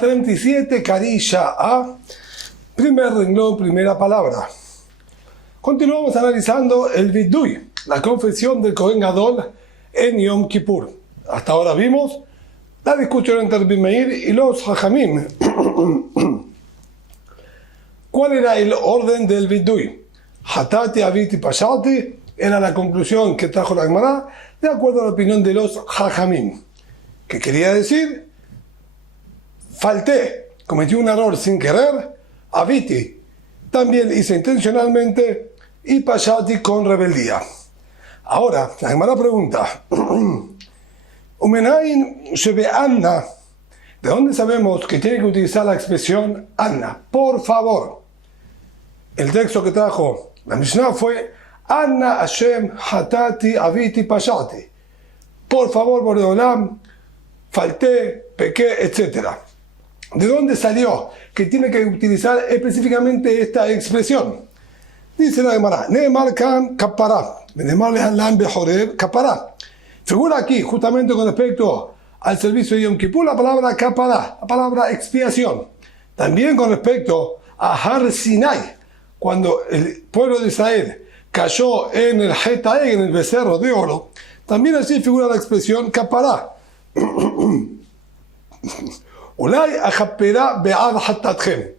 37, Carilla A, primer renglón, primera palabra. Continuamos analizando el Vidui, la confesión del Kohen Gadol en Yom Kippur. Hasta ahora vimos la discusión entre Rabbi Meir y los Jajamim. ¿Cuál era el orden del Vidui? Hatati, Aviti, Pashati era la conclusión que trajo la Gemara de acuerdo a la opinión de los Jajamim. ¿Qué quería decir? Falté, cometí un error sin querer, Aviti, también hice intencionalmente, y Pashati con rebeldía. Ahora, la Gemara pregunta, Umenain shebe Anna, ¿de dónde sabemos que tiene que utilizar la expresión Anna? Por favor. El texto que trajo la Mishnah fue Anna Hashem Hatati Aviti Pashati. Por favor, Boreolam, falté, pequé, etc. ¿De dónde salió que tiene que utilizar específicamente esta expresión? Dice la Gemara, Neemar kan kapara, Neemar lehanlan behoreb kapara. Figura aquí, justamente con respecto al servicio de Yom Kippur, la palabra kapara, la palabra expiación. También con respecto a Har Sinai, cuando el pueblo de Israel cayó en el Hetaeg, en el becerro de oro, también así figura la expresión kapara. Ulay achapera be'ad hatatchem.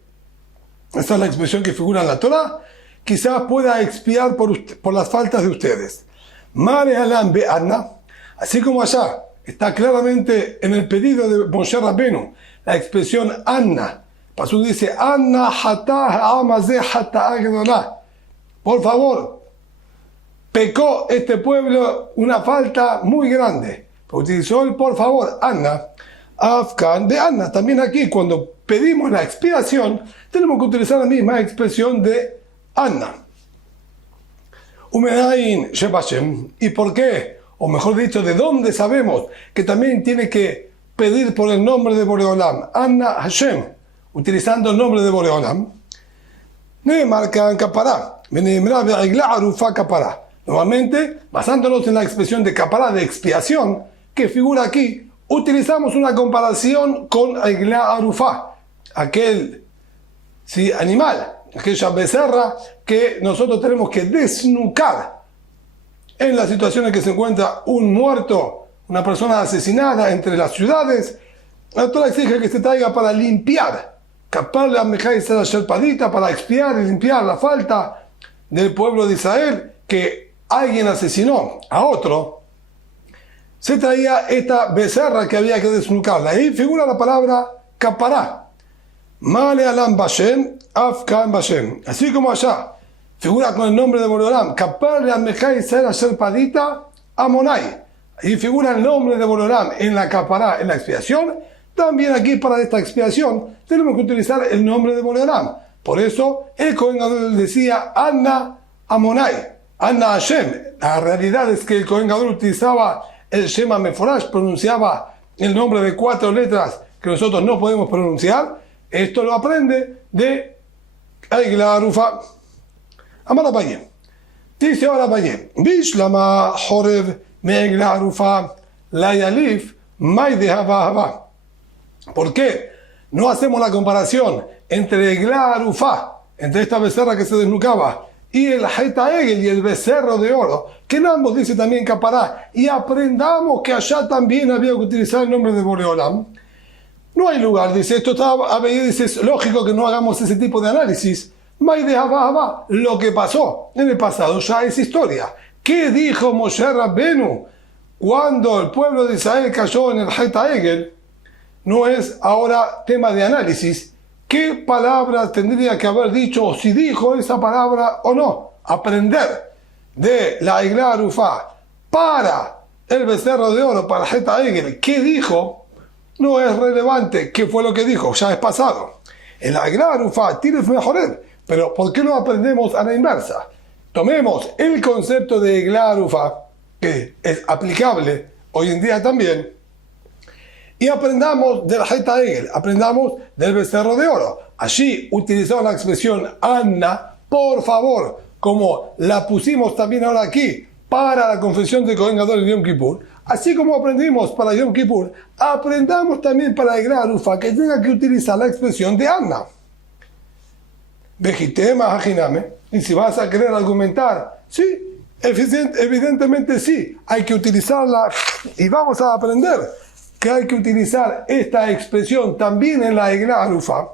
Esta es la expresión que figura en la Torah. Quizás pueda expiar por las faltas de ustedes. Mare alam be'anna. Así como allá está claramente en el pedido de Moshe Rabbenu la expresión Anna. Pasú dice Anna hatah amazeh hatah gedolah. Por favor, pecó este pueblo una falta muy grande. Utilizó el por favor Anna. Afkan de Anna. También aquí cuando pedimos la expiación tenemos que utilizar la misma expresión de Anna. Umedain Shebashem. ¿Y por qué? O mejor dicho, ¿de dónde sabemos que también tiene que pedir por el nombre de Boreolam? Anna Hashem, utilizando el nombre de Boreolam. Neemarkan Kapará. Veneemra ve'igla arufa Kapará. Nuevamente, basándonos en la expresión de Kapará, de expiación, que figura aquí, utilizamos una comparación con Igla Arufá, aquel animal, aquella becerra que nosotros tenemos que desnucar en las situaciones en que se encuentra un muerto, una persona asesinada entre las ciudades. La Torah exige que se traiga para limpiar, caparle a Mejai Sara Sherpadita, para expiar y limpiar la falta del pueblo de Israel, que alguien asesinó a otro. Se traía esta becerra que había que desnucarla. Ahí figura la palabra capará. Male alam bashem, afkan bashem. Así como allá figura con el nombre de Boreolam. Caparle al mejai sera sherpadita amonai. Ahí figura el nombre de Boreolam en la capará, en la expiación. También aquí para esta expiación tenemos que utilizar el nombre de Boreolam. Por eso el Kohen Gadol decía Anna amonai, Anna Hashem. La realidad es que el Kohen Gadol utilizaba el Shema Meforash, pronunciaba el nombre de 4 letras que nosotros no podemos pronunciar. Esto lo aprende de Igla Arufa. Amar Abaye. Dice ahora Abaye, Bishlama Horev me Igla Arufa la Yalif Mai de Hava Hava. ¿Por qué no hacemos la comparación entre Igla Arufa, entre esta becerra que se desnucaba, y el Hetaegel y el becerro de oro, que en ambos dice también Capará, y aprendamos que allá también había que utilizar el nombre de Boreolam? No hay lugar, dice, esto está, dice, es lógico que no hagamos ese tipo de análisis. Lo que pasó en el pasado ya es historia. ¿Qué dijo Moshe Rabbenu cuando el pueblo de Israel cayó en el Hetaegel? No es ahora tema de análisis. ¿Qué palabra tendría que haber dicho, o si dijo esa palabra o no? Aprender de la Igla Arufá para el becerro de oro, para Hetaegel, ¿qué dijo? No es relevante. ¿Qué fue lo que dijo? Ya es pasado. En la Igla Arufá tienes mejorer, pero ¿por qué no aprendemos a la inversa? Tomemos el concepto de Igla Arufá, que es aplicable hoy en día también, y aprendamos del Hetaegel, aprendamos del becerro de oro. Allí utilizamos la expresión Anna, por favor, como la pusimos también ahora aquí para la confesión de Kohen Gadol en Yom Kippur. así como aprendimos para Yom Kippur, aprendamos también para el Gran Arufa que tenga que utilizar la expresión de Anna. Vejitema ajiname. Y si vas a querer argumentar, sí, evidentemente sí, hay que utilizarla y vamos a aprender que hay que utilizar esta expresión también en la Egla Arufa.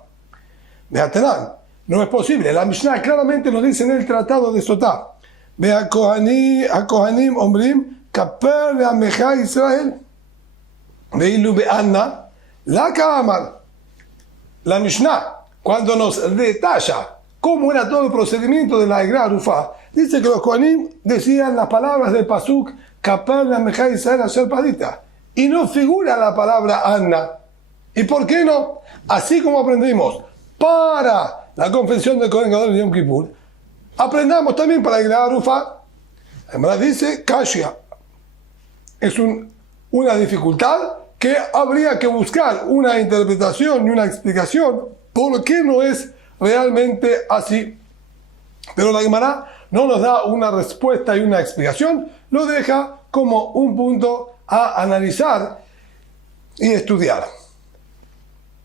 Veaterán, no es posible. La Mishnah claramente nos dice en el Tratado de Sotá. Vea Kohanim Ombrim Kaper Veameja Israel Veilu Beanna La Kamar. La Mishnah, cuando nos detalla cómo era todo el procedimiento de la Egla Arufa, dice que los Kohanim decían las palabras del Pasuk Kaper Veameja Israel Asher Padita. Y no figura la palabra Anna. ¿Y por qué no? Así como aprendimos para la confesión del Kohen Gadol de Yom Kippur, aprendamos también para la Arufa. Además dice, Kashia. Es una dificultad que habría que buscar una interpretación y una explicación por qué no es realmente así. Pero la Gemara no nos da una respuesta y una explicación, lo deja como un punto a analizar y estudiar.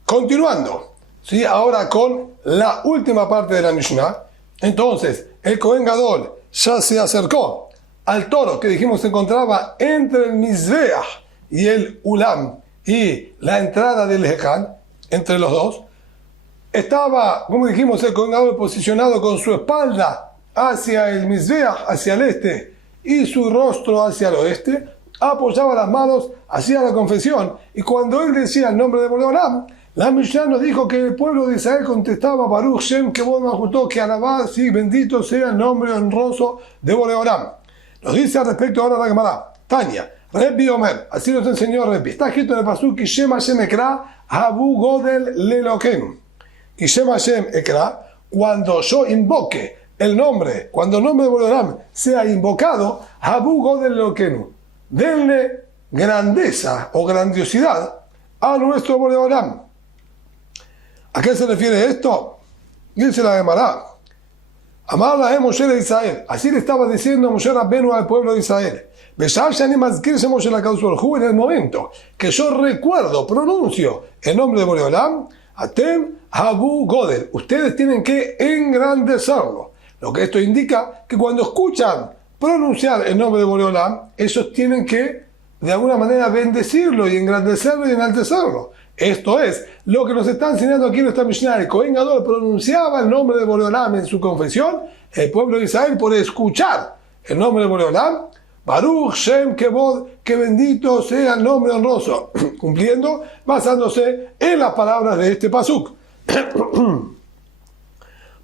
Continuando, ¿sí? Ahora con la última parte de la Mishnah. Entonces, el Kohen Gadol ya se acercó al toro que dijimos se encontraba entre el Mizbeach y el Ulam y la entrada del Hekan, entre los dos. Estaba, como dijimos, el Kohen Gadol posicionado con su espalda hacia el Mizbeach, hacia el este, y su rostro hacia el oeste. Apoyaba las manos, hacía la confesión, y cuando él decía el nombre de Boreolam, la Mishnah nos dijo que el pueblo de Israel contestaba Baruch Shem Kevod Malchuto, que alabado, sí, bendito sea el nombre honroso de Boreolam. Nos dice al respecto ahora la Gemara, Tania, Rebbi Omer, así nos enseñó Rebbi, está escrito en el pasuk Kishem Hashem Ekra Habu Godel Leloken. Kishem Hashem Ekra, cuando yo invoque el nombre, cuando el nombre de Boreolam sea invocado, Habu Godel Leloken. Denle grandeza o grandiosidad a nuestro Boreolam. ¿A qué se refiere esto? Dice la Gemara. Amar la Moshe de Israel. Así le estaba diciendo Moshe Rabbenu al pueblo de Israel. En el momento que yo recuerdo, pronuncio el nombre de Boreolam, Atem Habu Godel. Ustedes tienen que engrandecerlo. Lo que esto indica que cuando escuchan pronunciar el nombre de Boreolam, ellos tienen que de alguna manera bendecirlo y engrandecerlo y enaltecerlo. Esto es lo que nos está enseñando aquí nuestra Mishnah. El Kohen Gadol pronunciaba el nombre de Boreolam en su confesión. El pueblo de Israel, por escuchar el nombre de Boreolam, Baruch Shem Kevod, que bendito sea el nombre honroso, cumpliendo, basándose en las palabras de este pasuk.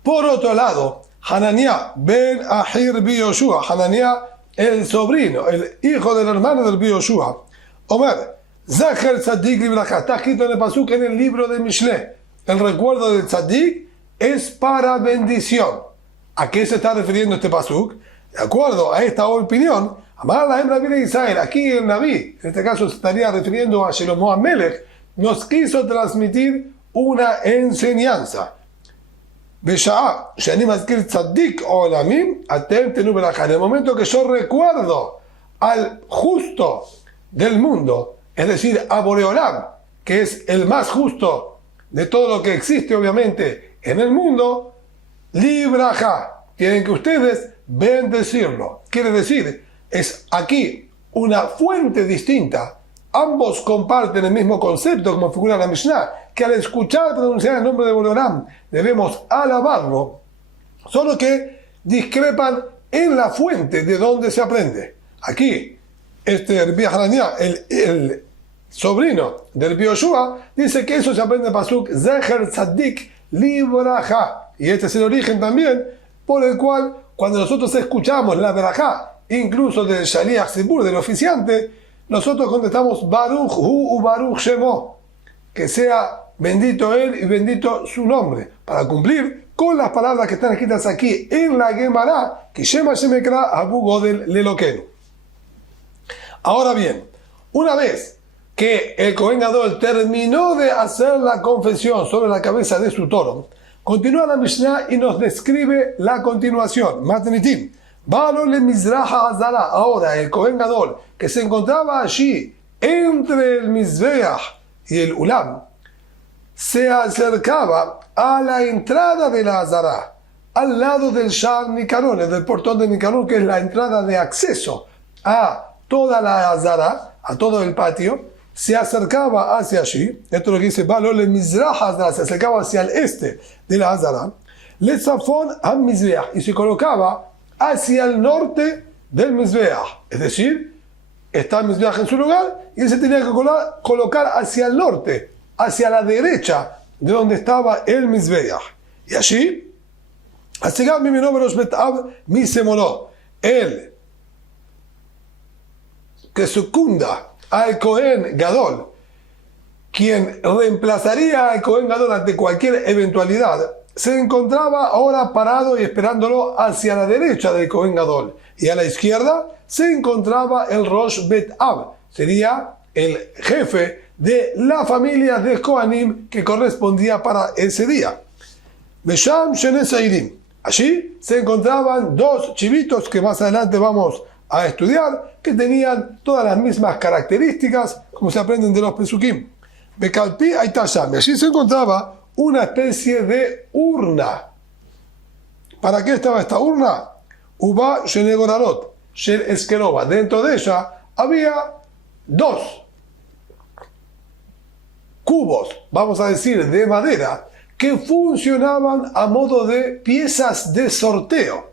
Por otro lado, Hananiah ben Ahir Rabbi Yoshua, Hananiah el sobrino, el hijo del hermano del Rabbi Yoshua, Omer, Zacher Tzadik Libraja, está escrito en el pasuk en el libro de Mishle. El recuerdo del Tzadik es para bendición. ¿A qué se está refiriendo este pasuk? De acuerdo a esta opinión, Amar la Hembra de Israel, aquí el Naví, en este caso se estaría refiriendo a Shelomo Amelech, nos quiso transmitir una enseñanza. En el momento que yo recuerdo al justo del mundo, es decir, a Boreolam, que es el más justo de todo lo que existe obviamente en el mundo, Libraja, tienen que ustedes bendecirlo. Quiere decir, es aquí una fuente distinta. Ambos comparten el mismo concepto, como figura en la Mishnah, que al escuchar pronunciar el nombre de Boreolam debemos alabarlo, solo que discrepan en la fuente de donde se aprende. Aquí, Rabbi Hananiah, el sobrino del Rabbi Yoshua, dice que eso se aprende en pasuk Zecher Tzadik Libraja, y este es el origen también por el cual cuando nosotros escuchamos la verajá, incluso del Shaliach Tzibur, del oficiante, nosotros contestamos Baruch Hu u Baruch Shemo, que sea bendito él y bendito su nombre, para cumplir con las palabras que están escritas aquí en la Gemara, que Shema Shemekra Abu Godel Leloken. Ahora bien, una vez que el Kohen Gadol terminó de hacer la confesión sobre la cabeza de su toro, continúa la Mishnah y nos describe la continuación. Matnitim. Valole Mizraha Hazara. Ahora, el Cohen Gadol, que se encontraba allí entre el Mizbeach y el Ulam, se acercaba a la entrada de la Hazara, al lado del Shar Nicanor, del portón de Nicanor, que es la entrada de acceso a toda la Hazara, a todo el patio. Se acercaba hacia allí, esto es lo que dice Valole Mizraha Hazara, se acercaba hacia el este de la Hazara, Le Tzafon al Mizbeach, y se colocaba hacia el norte del Mizbeach, es decir, está el Mizbeach en su lugar y él se tenía que colocar hacia el norte, hacia la derecha de donde estaba el Mizbeach. Y allí, él que secunda al Cohen Gadol, quien reemplazaría al Cohen Gadol ante cualquier eventualidad, se encontraba ahora parado y esperándolo hacia la derecha del Cohen Gadol. Y a la izquierda se encontraba el Rosh Bet Ab, sería el jefe de la familia de Kohanim que correspondía para ese día. Besham Shenesairim. Allí se encontraban dos chivitos que más adelante vamos a estudiar, que tenían todas las mismas características, como se aprenden de los Pesukim. Bekalpi Aitasham. Allí se encontraba una especie de urna. ¿Para qué estaba esta urna? Uba Shenegorarot, Shel Eskerova. Dentro de ella había dos cubos, vamos a decir, de madera, que funcionaban a modo de piezas de sorteo.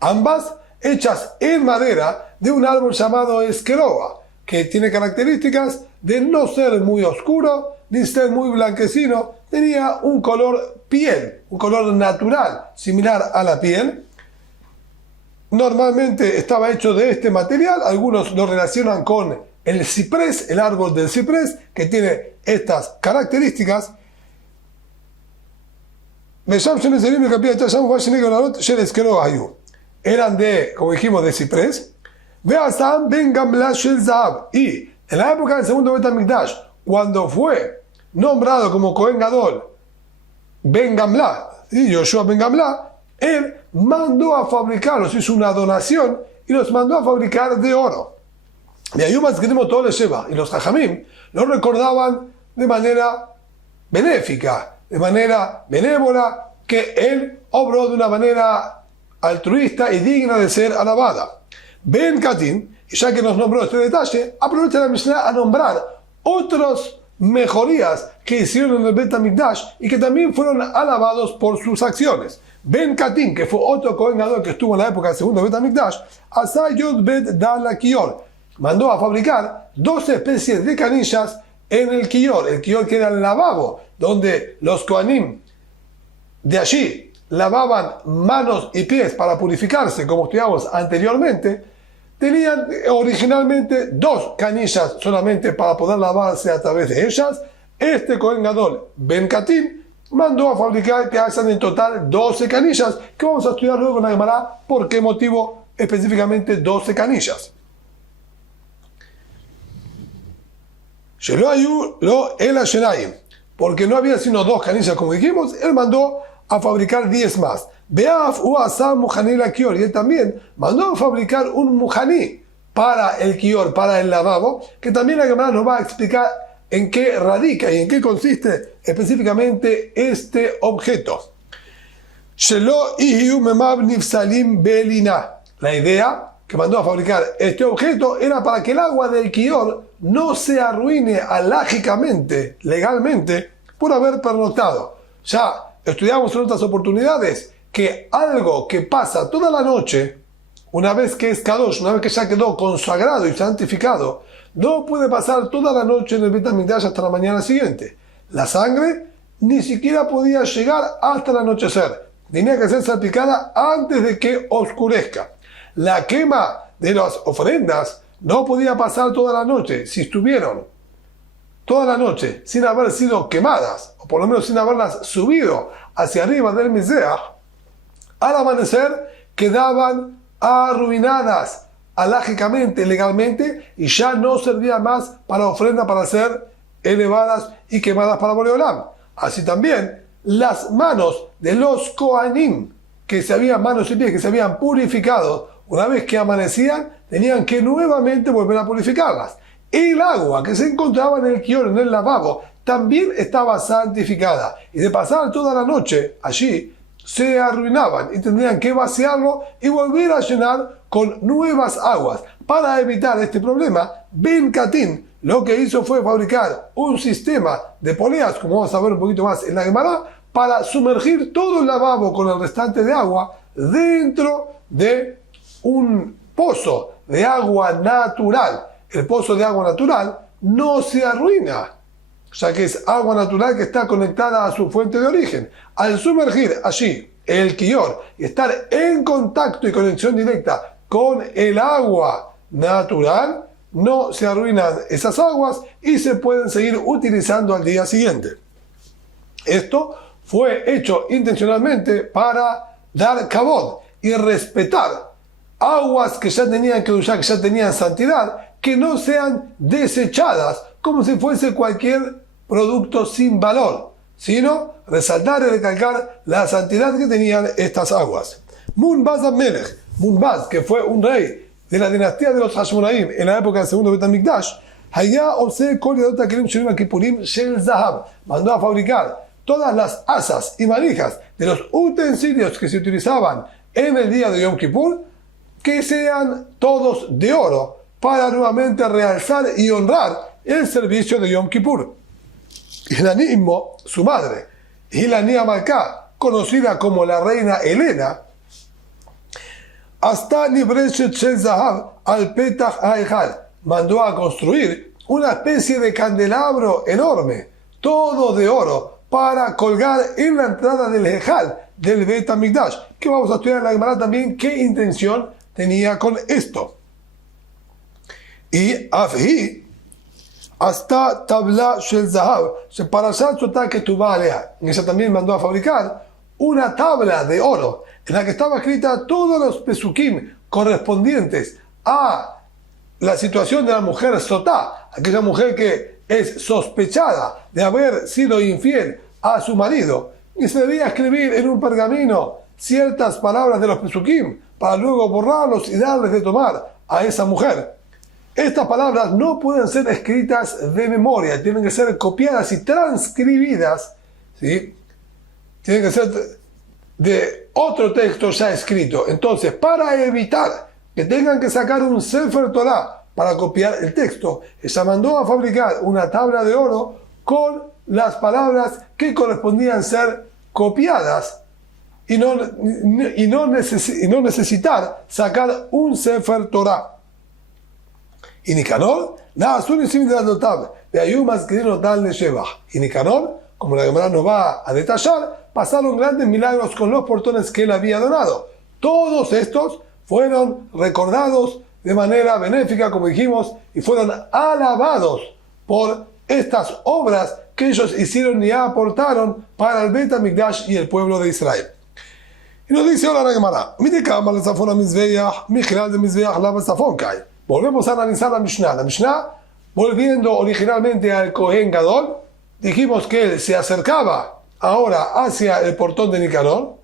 Ambas hechas en madera de un árbol llamado Eskerova, que tiene características de no ser muy oscuro ni ser muy blanquecino. Tenía un color piel, un color natural, similar a la piel. Normalmente estaba hecho de este material. Algunos lo relacionan con el ciprés, el árbol del ciprés, que tiene estas características. Eran de, como dijimos, de ciprés. Y en la época del segundo Bet HaMikdash, cuando fue nombrado como Cohen Gadol Ben Gamla, y Yoshua Ben Gamla, él mandó a fabricarlos, hizo una donación y los mandó a fabricar de oro. Y los Jajamim lo recordaban de manera benéfica, de manera benévola, que él obró de una manera altruista y digna de ser alabada. Ben Katin, y ya que nos nombró este detalle, aprovecha la Mishnah a nombrar otros mejorías que hicieron en el Bet HaMikdash y que también fueron alabados por sus acciones. Ben Katin, que fue otro Cohen Gadol que estuvo en la época del segundo Bet HaMikdash, Asayot Bet Dala Kior, mandó a fabricar 12 especies de canillas en el Kior que era el lavabo, donde los Kohanim de allí lavaban manos y pies para purificarse, como estudiamos anteriormente. Tenían originalmente 2 canillas solamente para poder lavarse a través de ellas. Este Cohen Gadol, Ben Katin, mandó a fabricar que hayan en total 12 canillas, que vamos a estudiar luego en la Gemara por qué motivo específicamente 12 canillas. Porque no había sino 2 canillas, como dijimos, él mandó a fabricar 10 más. Beaf u asar muhaní la kior, y él también mandó a fabricar un muhaní para el kior, para el lavabo, que también la Gemara nos va a explicar en qué radica y en qué consiste específicamente este objeto. Shelo ihiu memav nifsalim belina. La idea que mandó a fabricar este objeto era para que el agua del kior no se arruine alágicamente, legalmente, por haber pernoctado. Ya estudiamos en otras oportunidades que algo que pasa toda la noche, una vez que es Kadosh, una vez que ya quedó consagrado y santificado, no puede pasar toda la noche en el Bet HaMikdash hasta la mañana siguiente. La sangre ni siquiera podía llegar hasta el anochecer. Tenía que ser salpicada antes de que oscurezca. La quema de las ofrendas no podía pasar toda la noche. Si estuvieron toda la noche sin haber sido quemadas, o por lo menos sin haberlas subido hacia arriba del Mizbeach, al amanecer quedaban arruinadas alágicamente, legalmente, y ya no servía más para ofrenda para ser elevadas y quemadas para Boreolam. Así también, las manos de los Kohanim que se habían manos y pies, que se habían purificado, una vez que amanecían, tenían que nuevamente volver a purificarlas. El agua que se encontraba en el kior, en el lavabo, también estaba santificada. Y de pasar toda la noche allí, se arruinaban y tendrían que vaciarlo y volver a llenar con nuevas aguas. Para evitar este problema, Ben Katin lo que hizo fue fabricar un sistema de poleas, como vamos a ver un poquito más en la Gemara, para sumergir todo el lavabo con el restante de agua dentro de un pozo de agua natural. El pozo de agua natural no se arruina, ya que es agua natural que está conectada a su fuente de origen. Al sumergir allí el kior y estar en contacto y conexión directa con el agua natural, no se arruinan esas aguas y se pueden seguir utilizando al día siguiente. Esto fue hecho intencionalmente para dar kavod y respetar aguas que ya tenían kedusha, que ya tenían santidad, que no sean desechadas como si fuese cualquier producto sin valor, sino resaltar y recalcar la santidad que tenían estas aguas. Munbaz Melech, Munbaz, que fue un rey de la dinastía de los Hashmonaim en la época del segundo Bet HaMikdash, mandó a fabricar todas las asas y manijas de los utensilios que se utilizaban en el día de Yom Kippur, que sean todos de oro, para nuevamente realzar y honrar el servicio de Yom Kippur. Hilani Immo, su madre, Hilani Amalcá, conocida como la reina Helena, hasta Nibreshet Shel Zahav al Petach Ha'echal, mandó a construir una especie de candelabro enorme, todo de oro, para colgar en la entrada del Ejal del Bet HaMikdash, que vamos a estudiar en la Gemara también qué intención tenía con esto. Y Afhi, hasta Tabla Shel Zahav, para que tu alea. Ella también mandó a fabricar una tabla de oro en la que estaba escrita todos los pesukim correspondientes a la situación de la mujer sotá, aquella mujer que es sospechada de haber sido infiel a su marido, y se debía escribir en un pergamino ciertas palabras de los pesukim para luego borrarlos y darles de tomar a esa mujer. Estas palabras no pueden ser escritas de memoria, tienen que ser copiadas y transcribidas, ¿sí? Tienen que ser de otro texto ya escrito. Entonces, para evitar que tengan que sacar un Sefer Torah para copiar el texto, ella mandó a fabricar una tabla de oro con las palabras que correspondían ser copiadas y no necesitar sacar un Sefer Torah. Y Nicanor, y Nicanor, como la Gemara nos va a detallar, pasaron grandes milagros con los portones que él había donado. Todos estos fueron recordados de manera benéfica, como dijimos, y fueron alabados por estas obras que ellos hicieron y aportaron para el Bet HaMikdash y el pueblo de Israel. Y nos dice ahora la Gemara, volvemos a analizar la Mishnah. La Mishnah, volviendo originalmente al Kohen Gadol, dijimos que él se acercaba ahora hacia el portón de Nicanor,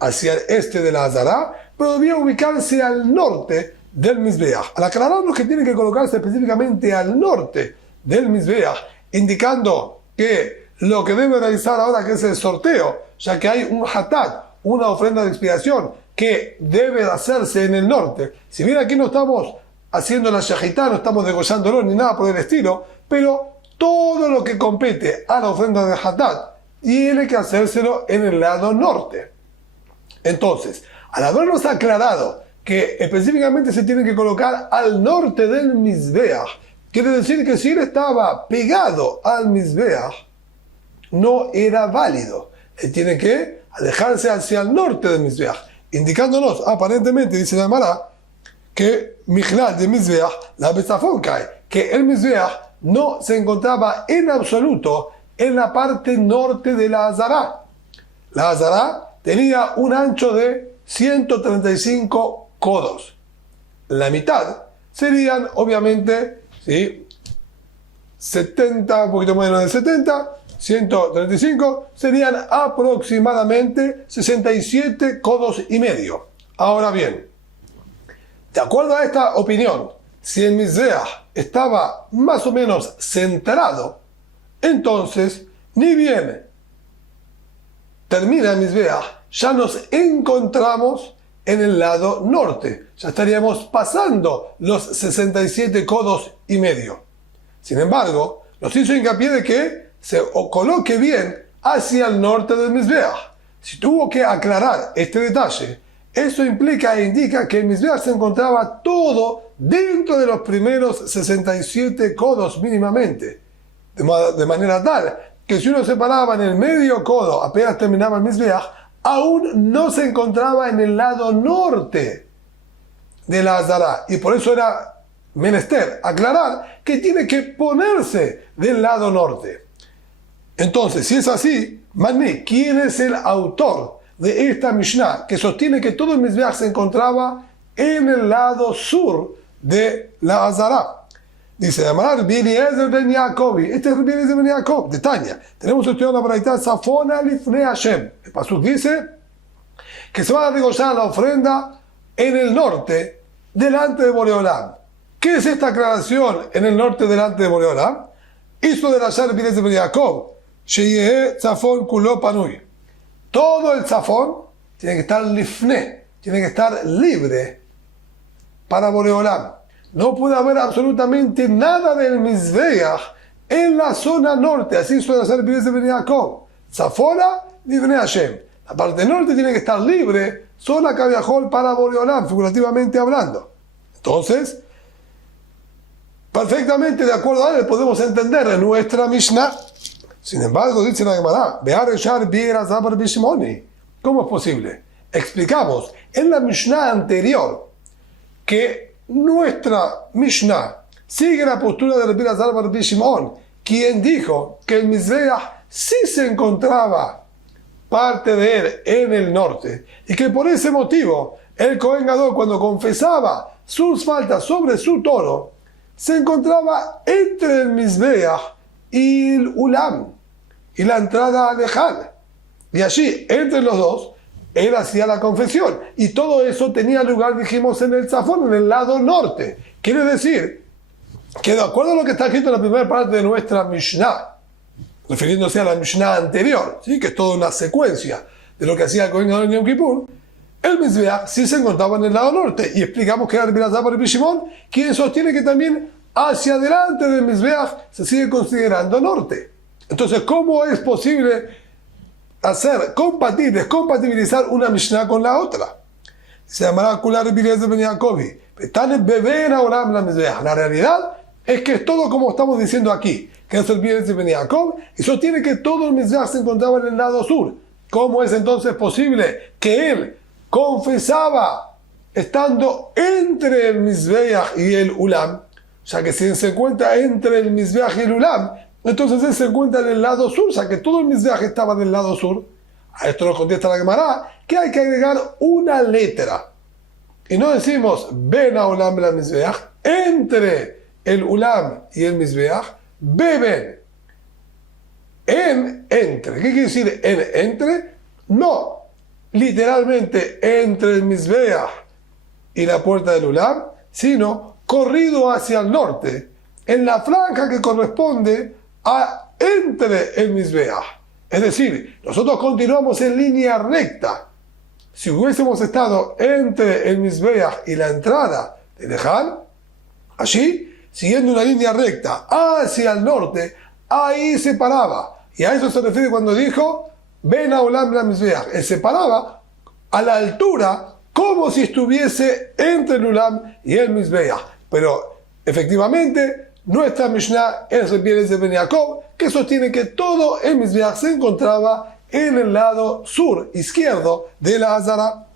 hacia el este de la Azara, pero debía ubicarse al norte del Mizbeach. Al aclararnos que tiene que colocarse específicamente al norte del Mizbeach, indicando que lo que debe realizar ahora, que es el sorteo, ya que hay un hatat, una ofrenda de expiación, que debe hacerse en el norte. Si bien aquí no estamos haciendo la shahitá, no estamos degollándolo ni nada por el estilo, pero todo lo que compete a la ofrenda de hatat tiene que hacérselo en el lado norte. Entonces, al habernos aclarado que específicamente se tiene que colocar al norte del Mizbeach, quiere decir que si él estaba pegado al Mizbeach, no era válido. Él tiene que alejarse hacia el norte del Mizbeach, indicándonos, aparentemente, dice la Gemara, que Michlal de Mizbeach, la Betzafon cae, que el Mizbeach no se encontraba en absoluto en la parte norte de la Azara. La Azara tenía un ancho de 135 codos. La mitad serían, obviamente, ¿sí?, 70, un poquito menos de 70, 135, serían aproximadamente 67 codos y medio. Ahora bien, de acuerdo a esta opinión, si el Mizbeach estaba más o menos centrado, entonces, ni bien termina el Mizbeach, ya nos encontramos en el lado norte. Ya estaríamos pasando los 67 codos y medio. Sin embargo, nos hizo hincapié de que se coloque bien hacia el norte del Mizbeach. Si tuvo que aclarar este detalle, eso implica e indica que el Mizbeach se encontraba todo dentro de los primeros 67 codos mínimamente. De manera tal que si uno se paraba en el medio codo apenas terminaba el Mizbeach, aún no se encontraba en el lado norte de la Azara. Y por eso era menester aclarar que tiene que ponerse del lado norte. Entonces, si es así, Mané, ¿quién es el autor de esta Mishnah que sostiene que todo el Mizbeach se encontraba en el lado sur de la Azara? Dice, Amar Rabbi Eliezer ben Yaakov. Este es Rabbi Eliezer ben Yaakov, de Tanya. Tenemos estudiado la braita Safona lifnei Hashem. El pasuk dice que se va a degollar la ofrenda en el norte, delante de Boreolam. ¿Qué es esta aclaración en el norte, delante de Boreolam? Hizo de Rashar Rabbi Eliezer ben Yaakov, Sheyehe Tzafon kulo panui. Todo el Tzafón tiene que estar lifne, tiene que estar libre para Boreolam. No puede haber absolutamente nada del Mizbeach en la zona norte. Así suele hacer Rabbi Eliezer ben Yaakov. Zafona, lifnei Hashem. La parte norte tiene que estar libre, sola Kaviahol para Boreolam, figurativamente hablando. Entonces, perfectamente de acuerdo a él podemos entender en nuestra Mishnah. Sin embargo, dice la Gemara, ¿cómo es posible? Explicamos en la Mishnah anterior que nuestra Mishnah sigue la postura de Rabbi Elazar bar Rabbi Shimon, quien dijo que el Mizbeach sí se encontraba parte de él en el norte y que por ese motivo el Kohen Gadol, cuando confesaba sus faltas sobre su toro, se encontraba entre el Mizbeach y el Ulam y la entrada a Leján, y allí entre los dos él hacía la confesión, y todo eso tenía lugar, dijimos, en el Tzafón, en el lado norte. Quiere decir que de acuerdo a lo que está escrito en la primera parte de nuestra Mishnah, refiriéndose a la Mishnah anterior, ¿sí? Que es toda una secuencia de lo que hacía el Kohen Gadol en Yom Kippur, el Mizbeach sí se encontraba en el lado norte, y explicamos que era Rabbi Elazar bar Rabbi Shimon quien sostiene que también hacia adelante del Mizbeach se sigue considerando norte. Entonces, ¿cómo es posible compatibilizar una Mishnah con la otra? Se llamará Kular Rabbi Eliezer ben Yaakov. La realidad es que es todo como estamos diciendo aquí, que es Rabbi Eliezer ben Yaakov, y sostiene que todo el Mizbeach se encontraba en el lado sur. ¿Cómo es entonces posible que él confesaba estando entre el Mizbeach y el Ulam? O sea que si se encuentra entre el Mizbeach y el Ulam, entonces él se encuentra en el lado sur, o sea que todo el Mizbeach estaba del lado sur. A esto nos contesta la Gemara que hay que agregar una letra. Y no decimos Ben a Ulam la Mizbeach, entre el Ulam y el Mizbeach, beben. Entre. ¿Qué quiere decir entre? No literalmente entre el Mizbeach y la puerta del Ulam, sino corrido hacia el norte, en la franja que corresponde a entre el Mizbeach. Es decir, nosotros continuamos en línea recta. Si hubiésemos estado entre el Mizbeach y la entrada de Leján, allí, siguiendo una línea recta hacia el norte, ahí se paraba. Y a eso se refiere cuando dijo, ven a Olam la Mizbeach. Él se paraba a la altura como si estuviese entre el Ulam y el Mizbeach. Pero, efectivamente, nuestra Mishnah es Rabbi Eliezer ben Yaakov, que sostiene que todo el Mizbeach se encontraba en el lado sur, izquierdo de la Azara.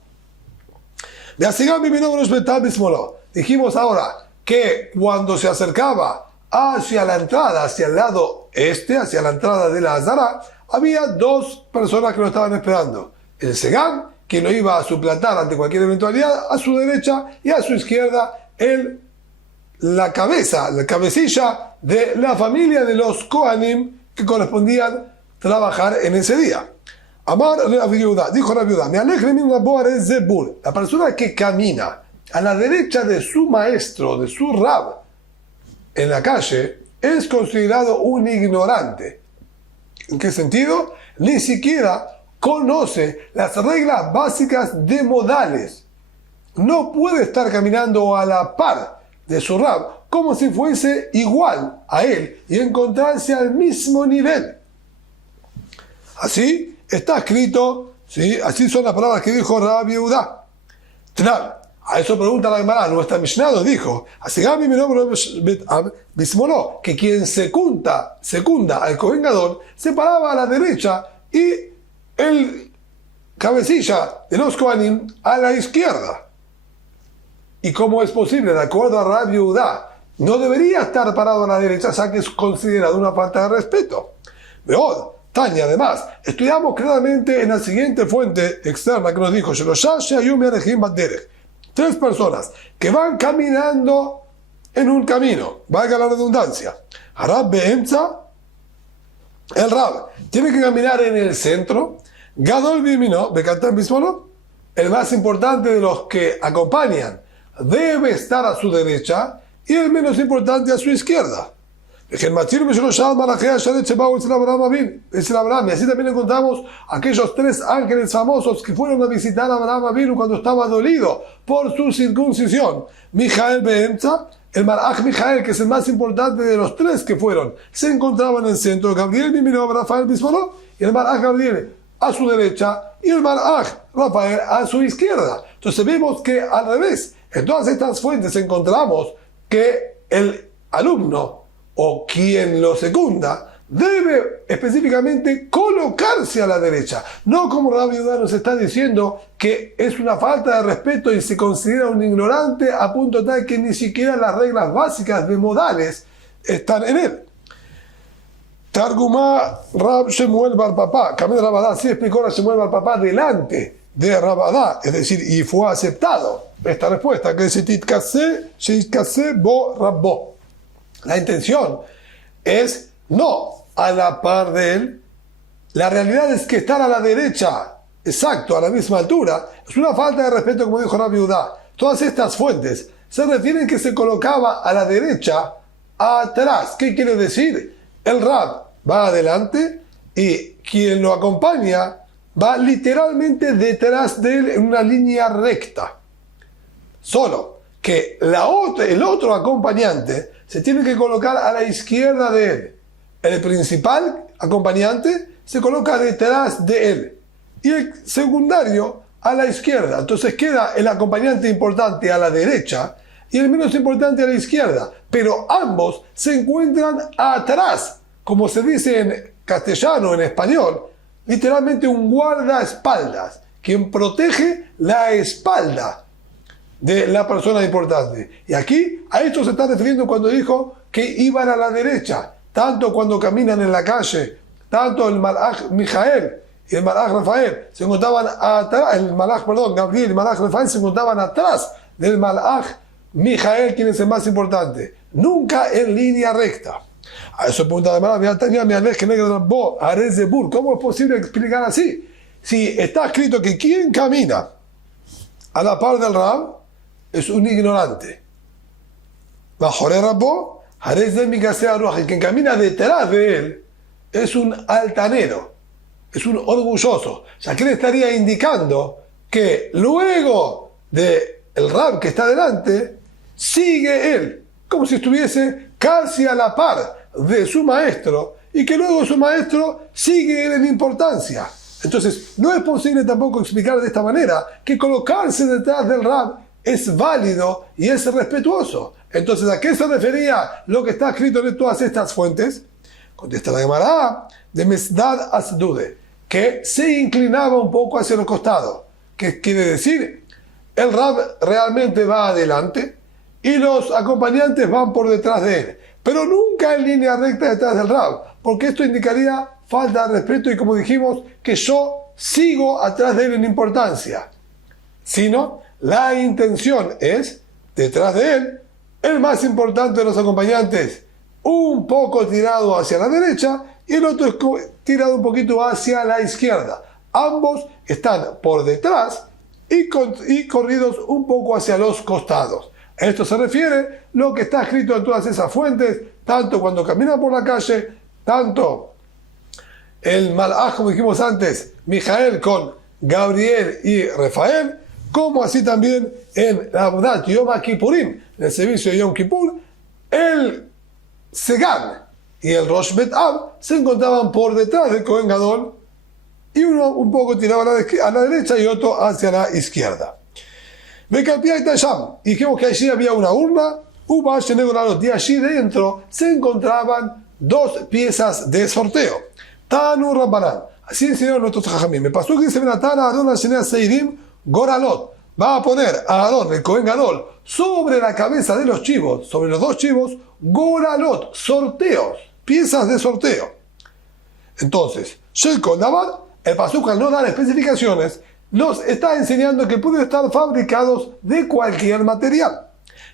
Dijimos ahora que cuando se acercaba hacia la entrada, hacia el lado este, hacia la entrada de la Azara, había dos personas que lo estaban esperando. El Segán, que lo iba a suplantar ante cualquier eventualidad, a su derecha, y a su izquierda la cabecilla de la familia de los Kohanim que correspondían trabajar en ese día. Amar Rabbi Yehuda, dijo Rabbi Yehuda, me alegra mi Rabbi Zebul, la persona que camina a la derecha de su maestro, de su rab, en la calle, es considerado un ignorante. ¿En qué sentido? Ni siquiera conoce las reglas básicas de modales. No puede estar caminando a la par de su rab, como si fuese igual a él y encontrarse al mismo nivel. Así está escrito, ¿sí? Así son las palabras que dijo Rabbi Yehuda. A eso pregunta la Gemara, nuestra Mishnah nos dijo, que quien secunda al Kohen Gadol se paraba a la derecha y el cabecilla de los Kohanim a la izquierda. ¿Y cómo es posible? De acuerdo a Rabbi Yehuda, no debería estar parado a la derecha, ya que es considerado una falta de respeto. Veod, Tania, además, estudiamos claramente en la siguiente fuente externa que nos dijo, 3 personas que van caminando en un camino, valga la redundancia. Rab Beemza, el Rab tiene que caminar en el centro, Gadol Bimino, Bekatan Bismolo, el más importante de los que acompañan, debe estar a su derecha y el menos importante a su izquierda. Y así también encontramos aquellos 3 ángeles famosos que fueron a visitar a Abraham Avinu cuando estaba dolido por su circuncisión. Mijael Beemza, el Malach Mijael, que es el más importante de los 3 que fueron, se encontraba en el centro. Gabriel Bimino Rafael Bismolo, y el Malach Gabriel a su derecha y el Malach Rafael a su izquierda. Entonces vemos que al revés, en todas estas fuentes encontramos que el alumno o quien lo secunda debe específicamente colocarse a la derecha, no como Rabbi Yehuda nos está diciendo que es una falta de respeto y se considera un ignorante a punto tal que ni siquiera las reglas básicas de modales están en él. Targumá Rab Shemuel Bar Papá, Camel Rabadá, sí explicó a Shemuel Bar Papá delante de Rabadá, es decir, y fue aceptado esta respuesta, que es Titkase Bo Rabbo. La intención es no a la par de él. La realidad es que estar a la derecha, exacto, a la misma altura, es una falta de respeto, como dijo Rabbi Yehuda. Todas estas fuentes se refieren que se colocaba a la derecha atrás. ¿Qué quiere decir? El Rab va adelante y quien lo acompaña va literalmente detrás de él en una línea recta. Solo que el otro acompañante se tiene que colocar a la izquierda de él. El principal acompañante se coloca detrás de él y el secundario a la izquierda. Entonces queda el acompañante importante a la derecha y el menos importante a la izquierda, pero ambos se encuentran atrás, como se dice en castellano, en español, literalmente un guardaespaldas, quien protege la espalda de la persona importante. Y aquí a esto se está refiriendo cuando dijo que iban a la derecha, tanto cuando caminan en la calle, tanto el Malach Mijael y el Malach Rafael se encontraban atrás, Gabriel y el Malach Rafael se encontraban atrás del Malach Mijael, quien es el más importante, nunca en línea recta. A eso pregunta de Malach, ¿cómo es posible explicar así? Si está escrito que quien camina a la par del Rab es un ignorante. Y quien camina detrás de él es un altanero, es un orgulloso. Ya que le estaría indicando que luego del Rab que está delante, sigue él, como si estuviese casi a la par de su maestro, y que luego su maestro sigue él en importancia. Entonces, no es posible tampoco explicar de esta manera que colocarse detrás del Rab es válido y es respetuoso. Entonces, ¿a qué se refería lo que está escrito en todas estas fuentes? Contesta la Gemara de Mesdad Asdude, que se inclinaba un poco hacia el costado. ¿Qué quiere decir? El Rab realmente va adelante y los acompañantes van por detrás de él, pero nunca en línea recta detrás del Rab, porque esto indicaría falta de respeto y, como dijimos, que yo sigo atrás de él en importancia, sino la intención es detrás de él, el más importante de los acompañantes un poco tirado hacia la derecha y el otro es tirado un poquito hacia la izquierda. Ambos están por detrás y corridos un poco hacia los costados. A esto se refiere lo que está escrito en todas esas fuentes, tanto cuando caminan por la calle, tanto el Malach, como dijimos antes, Mijael con Gabriel y Rafael, como así también en la Avodat Yom Kippurim, en el servicio de Yom Kippur, el Segan y el Rosh Bet Av se encontraban por detrás del Kohen Gadol, y uno un poco tiraba a la derecha y otro hacia la izquierda. Y dijimos que allí había una urna, y allí dentro se encontraban dos piezas de sorteo. Tanu Rabbanan, así enseñaron nuestros jajamim. Me pasó que dice Benatán a Aarón al Seirim Goralot. Va a poner a Aarón, el Kohen Gadol, sobre la cabeza de los chivos, sobre los dos chivos, Goralot, sorteos, piezas de sorteo. Entonces, Shel Kol Davar, el pasuk al no dar especificaciones, nos está enseñando que pueden estar fabricados de cualquier material.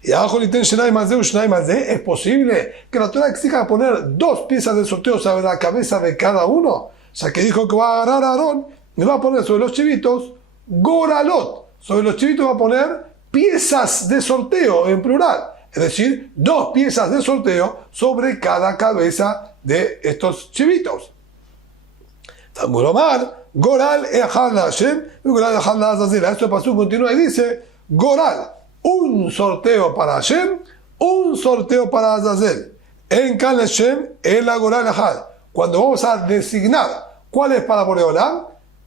Y abajo es posible que la Torah exija poner dos piezas de sorteo sobre la cabeza de cada uno, ya que dijo que va a agarrar a Aarón y va a poner sobre los chivitos Goralot, sobre los chivitos va a poner piezas de sorteo en plural, es decir, dos piezas de sorteo sobre cada cabeza de estos chivitos. Tamuromar, Goral Echad la Hashem y Goral Echad la Azazel. Esto pasó, continúa y dice, Goral, un sorteo para Hashem, un sorteo para Azazel. En Kal Hashem, el Goral Echad. Cuando vamos a designar cuál es para Boreolam,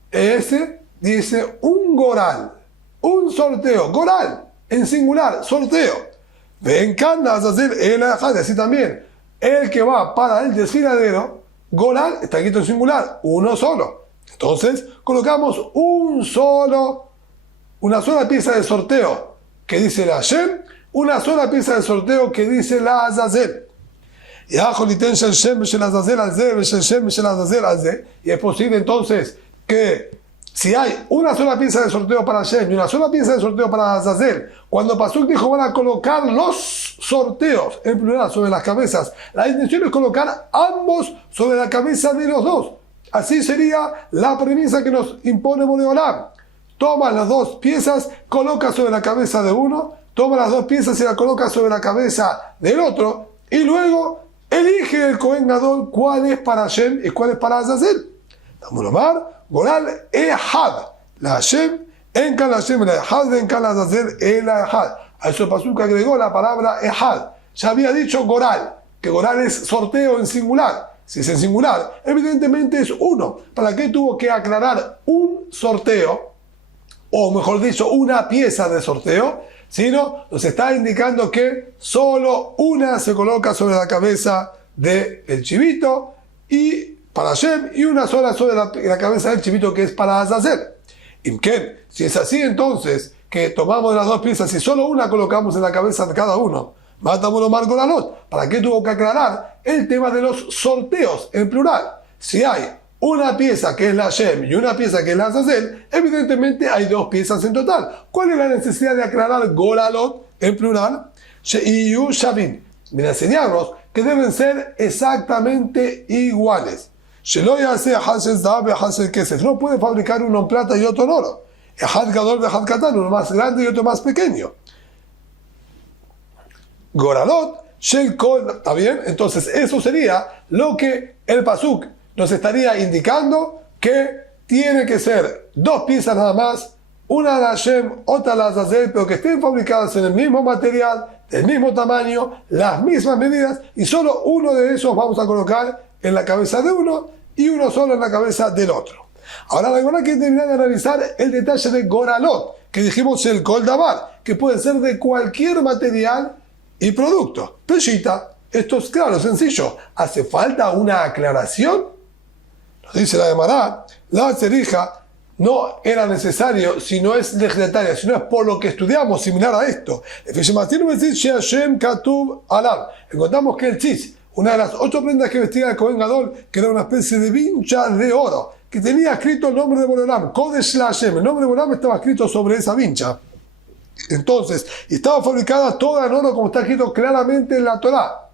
ese dice un Goral, un sorteo, Goral, en singular, sorteo. En Kal Azazel, el Echad, así también, el que va para el desfiladero, Goral está escrito en singular, uno solo. Entonces, colocamos una sola pieza de sorteo que dice la Hashem, una sola pieza de sorteo que dice la Azazel. Y es posible entonces que si hay una sola pieza de sorteo para Hashem y una sola pieza de sorteo para Azazel, cuando Pasuk dijo van a colocar los sorteos en plural sobre las cabezas, la intención es colocar ambos sobre la cabeza de los dos. Así sería la premisa que nos impone Boreolam. Toma las dos piezas, coloca sobre la cabeza de uno, toma las dos piezas y la coloca sobre la cabeza del otro, y luego elige el Kohen Gadol cuál es para Hashem y cuál es para Azazel. Tamuromar, Goral Ehad, la Hashem, en Kal Hashem, la Ehad, en Kal Azazel, el Ehad. A eso Pasuk agregó la palabra Ehad. Ya había dicho Goral, que Goral es sorteo en singular. Si es en singular, evidentemente es uno. ¿Para qué tuvo que aclarar un sorteo? O mejor dicho, una pieza de sorteo. Sino nos está indicando que solo una se coloca sobre la cabeza del chivito y para Hashem, y una sola sobre la cabeza del chivito que es para Azazel. Imken, si es así entonces, que tomamos las dos piezas y solo una colocamos en la cabeza de cada uno, Matamuro Marco Lalot, ¿para qué tuvo que aclarar el tema de los sorteos en plural? Si hay una pieza que es la Hashem y una pieza que es la Azazel, evidentemente hay dos piezas en total. ¿Cuál es la necesidad de aclarar Golalot en plural? Sheiyu Shavin, viene a enseñarnos que deben ser exactamente iguales. No puede fabricar uno en plata y otro en oro. Uno más grande y otro más pequeño. Goralot, Shel Kol, ¿está bien? Entonces eso sería lo que el Pasuk nos estaría indicando, que tiene que ser dos piezas nada más, una la Hashem, otra la Azazel, pero que estén fabricadas en el mismo material, del mismo tamaño, las mismas medidas, y solo uno de esos vamos a colocar en la cabeza de uno y uno solo en la cabeza del otro. Ahora la verdad que terminar de analizar el detalle de Goralot, que dijimos el Kol Davar, que puede ser de cualquier material y producto. Peshita, esto es claro, sencillo. ¿Hace falta una aclaración? Nos dice la Gemara, la cerija no era necesario si no es legislataria, si no es por lo que estudiamos similar a esto. Encontramos que el tzitz, una de las 8 prendas que vestía el Kohen Gadol, que era una especie de vincha de oro, que tenía escrito el nombre de Boreolam, Kodesh la Hashem, el nombre de Boreolam estaba escrito sobre esa vincha. Entonces, estaba fabricada toda en oro como está escrito claramente en la Torá.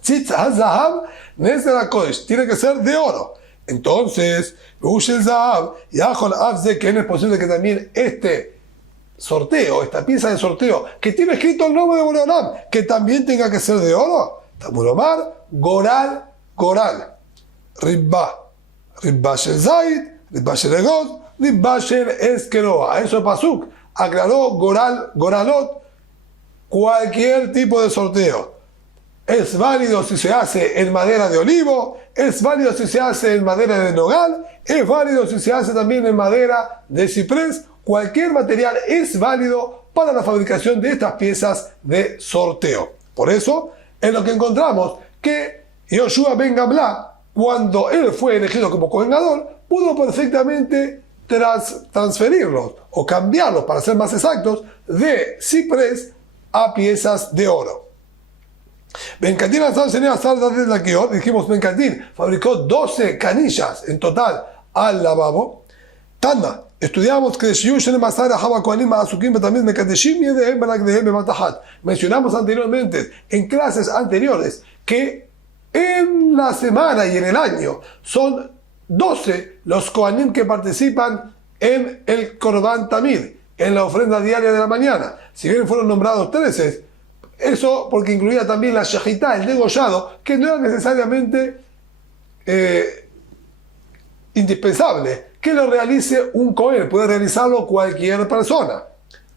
Tzitz HaZahav Nezer HaKodesh, tiene que ser de oro. Entonces, Ushel Zahav, Yahol Avze, que no es posible que también este sorteo, esta pieza de sorteo, que tiene escrito el nombre de Boreolam, que también tenga que ser de oro. Tamuromar, Goral, Goral, Ribba, Ribba Shel Zayit, Ribba Shel Egod, Ribba Shel Eskeroa. A eso Pasuk aclaró Goral, Goralot, cualquier tipo de sorteo. Es válido si se hace en madera de olivo, es válido si se hace en madera de nogal, es válido si se hace también en madera de ciprés. Cualquier material es válido para la fabricación de estas piezas de sorteo. Por eso, es lo que encontramos que Yoshua ben Gamla, cuando él fue elegido como Kohen Gadol, pudo perfectamente transferirlos o cambiarlos, para ser más exactos, de ciprés a piezas de oro. Ben-Katin dijimos Ben-Katin fabricó 12 canillas en total al lavabo. Tana, estudiamos que mencionamos anteriormente, en clases anteriores, que en la semana y en el año son 12 los Kohanim que participan en el Korban Tamid, en la ofrenda diaria de la mañana. Si bien fueron nombrados 13, eso porque incluía también la shejitá, el degollado, que no era necesariamente indispensable que lo realice un Kohen, puede realizarlo cualquier persona.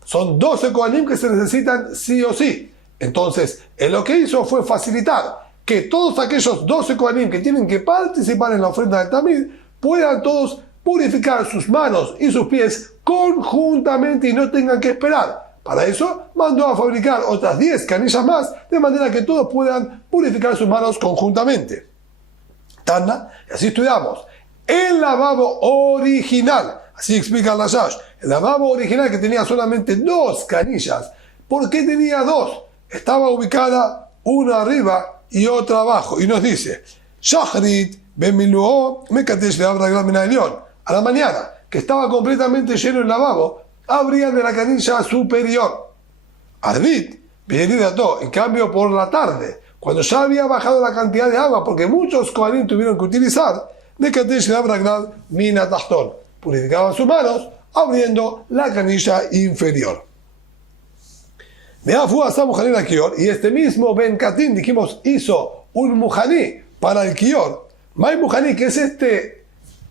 Son 12 Kohanim que se necesitan sí o sí. Entonces, lo que hizo fue facilitar que todos aquellos 12 Kohanim que tienen que participar en la ofrenda del Tamid puedan todos purificar sus manos y sus pies conjuntamente y no tengan que esperar. Para eso mandó a fabricar otras 10 canillas más, de manera que todos puedan purificar sus manos conjuntamente. Tana, y así estudiamos. El lavabo original, así explica el Rashash, el lavabo original que tenía solamente 2 canillas. ¿Por qué tenía 2? Estaba ubicada una arriba y otra abajo. Y nos dice, Shachrit ben Miluo mekatesh le abra gran león. A la mañana, que estaba completamente lleno el lavabo, abrían de la canilla superior. Arbit, en cambio por la tarde, cuando ya había bajado la cantidad de agua, porque muchos Kohanim tuvieron que utilizar, de Kadesh le abra mina tachtón, purificaban sus manos, abriendo la canilla inferior. Y este mismo Ben-Katin, dijimos, hizo un muhaní para el kior. May muhaní, que es este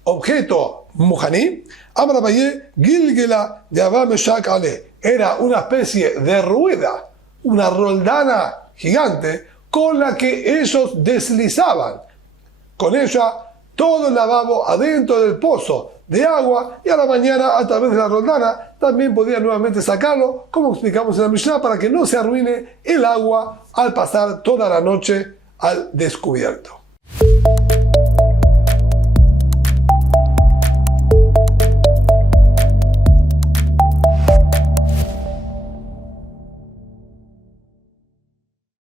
objeto muhaní, Amrabaye Gilgela de Abameshak Ale, era una especie de rueda, una roldana gigante con la que ellos deslizaban. Con ella todo el lavabo adentro del pozo de agua, y a la mañana a través de la roldana también podían nuevamente sacarlo, como explicamos en la Mishnah, para que no se arruine el agua al pasar toda la noche al descubierto.